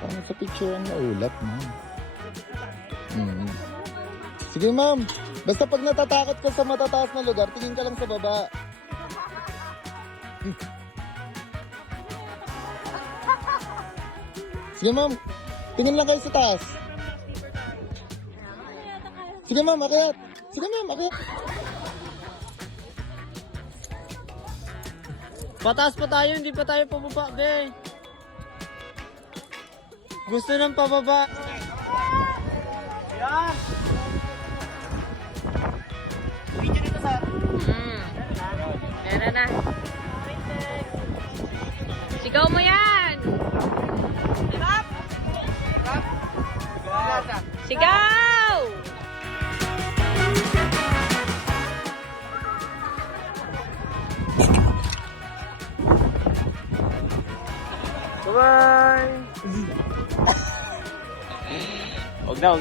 Paano sa picture ang naulap, ma'am? Sige, ma'am. Basta pag natatakot ka sa matataas na lugar, tingin ka lang sa baba. Sige, ma'am. Tingin lang kayo sa taas. Sige, ma'am. Akyat. Sige, ma'am. Akyat. Pataas pa tayo, hindi pa tayo pababa, be. Gusto ng pababa. Yan! Video nito sa... Meron na. Sigaw mo yan! Stop! Sigaw! Bye-bye! Huwag na.